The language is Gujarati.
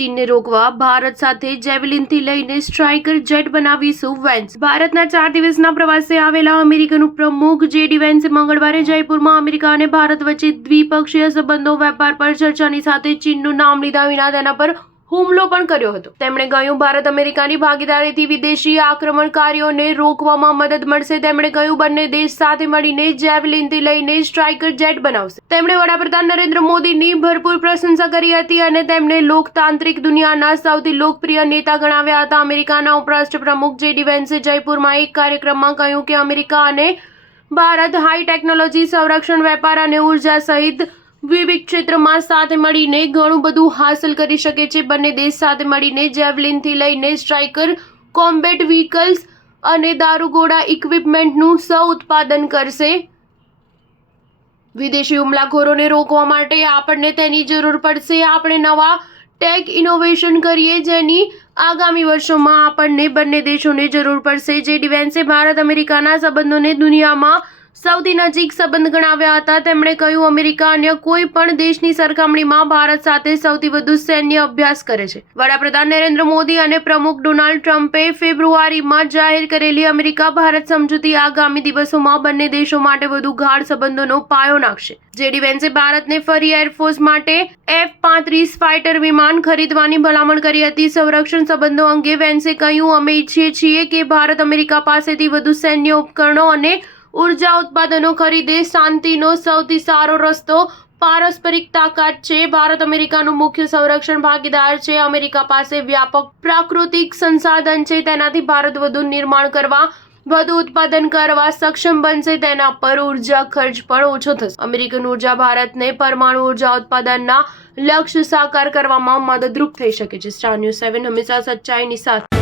ચીનને રોકવા ભારત સાથે જેવલિનથી લઈને સ્ટ્રાઇકર જેટ બનાવીશું વેન્સ. ભારતના 4 દિવસના પ્રવાસે આવેલા અમેરિકન પ્રમુખ જેડી વેન્સે મંગળવારે જયપુરમાં અમેરિકા અને ભારત વચ્ચે દ્વિપક્ષીય સંબંધો, વેપાર પર ચર્ચાની સાથે ચીનનું નામ લીધા વિના તેના પર હુમલો પણ કર્યો હતો. તેમણે કહ્યું, ભારત અમેરિકાની ભાગીદારીથી વિદેશી આક્રમણકારીઓને રોકવામાં મદદ મળશે. તેમણે કહ્યું, બંને દેશ સાથે મળીને જેવલિનથી લઈને સ્ટ્રાઇકર જેટ બનાવશે. તેમણે વડાપ્રધાન નરેન્દ્ર મોદીની ભરપૂર પ્રશંસા કરી હતી અને તેમને લોકતાંત્રિક દુનિયાના સૌથી લોકપ્રિય નેતા ગણાવ્યા હતા. અમેરિકાના ઉપરાષ્ટ્ર પ્રમુખ જેડી વેન્સે જયપુરમાં એક કાર્યક્રમમાં કહ્યું કે અમેરિકા અને ભારત હાઈ ટેકનોલોજી, સંરક્ષણ, વેપાર અને ઉર્જા સહિત વિવિધ ક્ષેત્રમાં સાથે મળીને ઘણું બધું હાંસલ કરી શકે છે. બંને દેશ સાથે મળીને જેવલિનથી લઈને સ્ટ્રાઇકર કોમ્બેટ વ્હીકલ્સ અને દારૂગોળા ઇક્વિપમેન્ટનું સહ-ઉત્પાદન કરશે. વિદેશી હુમલાખોરોને રોકવા માટે આપણને તેની જરૂર પડશે. આપણે નવા ટેક ઇનોવેશન કરીએ જેની આગામી વર્ષોમાં આપણને બંને દેશોને જરૂર પડશે. જેડી વેન્સે ભારત અમેરિકાના સંબંધોને દુનિયામાં સૌથી નજીક સંબંધ ગણાવ્યા હતા. તેમણે કહ્યું, અમેરિકા અન્ય કોઈ પણ દેશની સરખામણીમાં ભારત સાથે સૌથી વધુ સૈન્ય અભ્યાસ કરે છે. વડાપ્રધાન નરેન્દ્ર મોદી અને પ્રમુખ ડોનાલ્ડ ટ્રમ્પે ફેબ્રુઆરીમાં જાહેર કરેલી અમેરિકા-ભારત સમજૂતી આગામી દિવસોમાં બંને દેશો માટે વધુ ગાઢ સંબંધોનો પાયો નાખશે. જેડી વેન્સે ભારતને ફરી એરફોર્સ માટે F-35 ફાઇટર વિમાન ખરીદવાની ભલામણ કરી હતી. સંરક્ષણ સંબંધો અંગે વેન્સે કહ્યું, અમે ઈચ્છીએ છીએ કે ભારત અમેરિકા પાસેથી વધુ સૈન્ય ઉપકરણો અને ઉર્જા ઉત્પાદનો ખરીદે. શાંતિનો સૌથી સારો રસ્તો પારસ્પરિક તાકાત છે. ભારત અમેરિકાનું મુખ્ય સંરક્ષણ ભાગીદાર છે. અમેરિકા પાસે વ્યાપક પ્રાકૃતિક સંસાધન છે. તેનાથી ભારત વધુ નિર્માણ કરવા, વધુ ઉત્પાદન કરવા સક્ષમ બનશે. તેના પર ઉર્જા ખર્ચ પણ ઓછો થશે. અમેરિકન ઉર્જા ભારતને પરમાણુ ઉર્જા ઉત્પાદનના લક્ષ્ય સાકાર કરવામાં મદદરૂપ થઈ શકે છે. સ્ટાર ન્યૂઝ 7 હંમેશા સચ્ચાઈની સાથે.